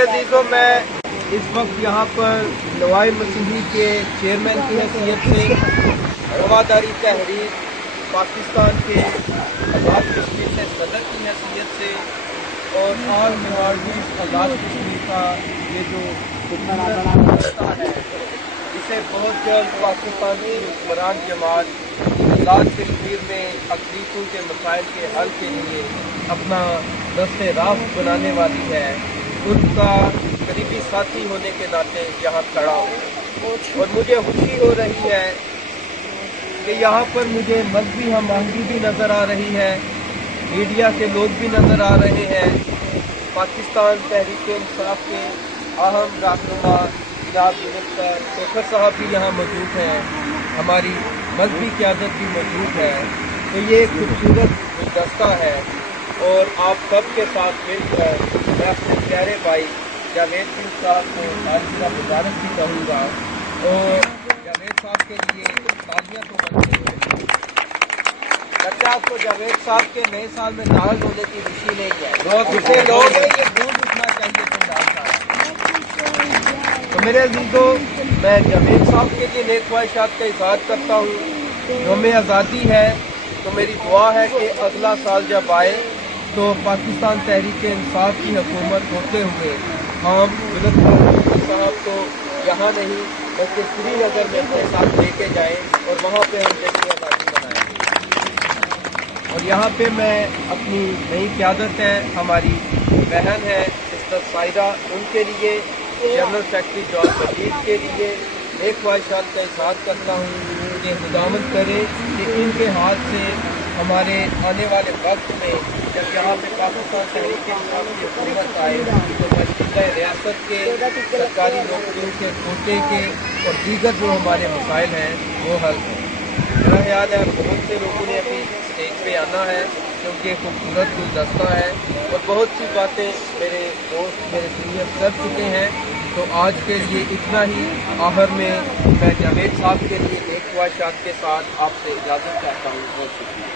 अजीज़ों, मैं इस वक्त यहाँ पर नवाई मसीही के चेयरमैन की हैसियत से रवादारी तहरीक पाकिस्तान के आज़ाद कश्मीर से सदर की हैसियत से और ऑल माइनॉरिटीज़ आज़ाद कश्मीर का ये जो रास्ता है, इसे बहुत जल्द पाकिस्तानी हुक्मरान जमात आज़ाद कश्मीर में अक़लीतों के मसाइल के हल के लिए अपना दस्ते रास्त बनाने वाली है, उनका करीबी साथी होने के नाते यहाँ खड़ा हूँ। और मुझे खुशी हो रही है कि यहाँ पर मुझे मजहबी हम आहंगी भी नज़र आ रही है, मीडिया के लोग भी नज़र आ रहे हैं। पाकिस्तान तहरीक इंसाफ के अहम रहनुमा जनाब मिनिस्टर शेखर साहब भी यहाँ मौजूद हैं, हमारी मजहबी क़यादत भी मौजूद है। तो ये एक खूबसूरत गुलदस्ता है और आप सब के साथ मिलकर मैं अपने प्यारे भाई जावेद साहब को ताज़िया मुबारक भी कहूँगा और जावेद साहब के लिए ताज़िया तो बनते हैं। बच्चा आपको जावेद साहब के नए साल में दाखिल होने की खुशी नहीं है, जितने लोग हैं ये दूर उठना चाहिए तो मेरे अजीज़ों, मैं जावेद साहब के लिए नेक ख्वाहिशात का इज़हार करता हूँ। यौम आज़ादी है तो मेरी दुआ है कि अगला साल जब आए तो पाकिस्तान तहरीक इंसाफ की हुकूमत होते हुए हम साहब को यहाँ नहीं बल्कि श्रीनगर में अपने साथ लेके जाएं और वहाँ पे हम जश्न आज़ादी मनाएं। और यहाँ पे मैं अपनी नई क़यादत है, हमारी बहन है सिस्टर सायरा, उनके लिए जनरल सेक्रेटरी जॉन मजीद के लिए नेक ख्वाहिशात का इज़हार करता हूँ कि खुदावंद करे कि इनके हाथ से हमारे आने वाले वक्त में जब यहाँ पे पाकिस्तान तहरीक इंसाफ की हुकूमत आए तो मौजूदा रियासत के सरकारी नौकरियों के कोटे के और दीगर जो हमारे मसाइल हैं वो हल हैं। मेरा ख्याल है बहुत से लोगों ने अभी स्टेज पे आना है क्योंकि खूबसूरत गुलदस्ता है और बहुत सी बातें मेरे दोस्त मेरे सीनियर कर चुके हैं। तो आज के लिए इतना ही। आखिर में मैं जावेद साहब के लिए नेक ख्वाहिशात के साथ आपसे इजाज़त चाहता हूँ। बहुत शुक्रिया।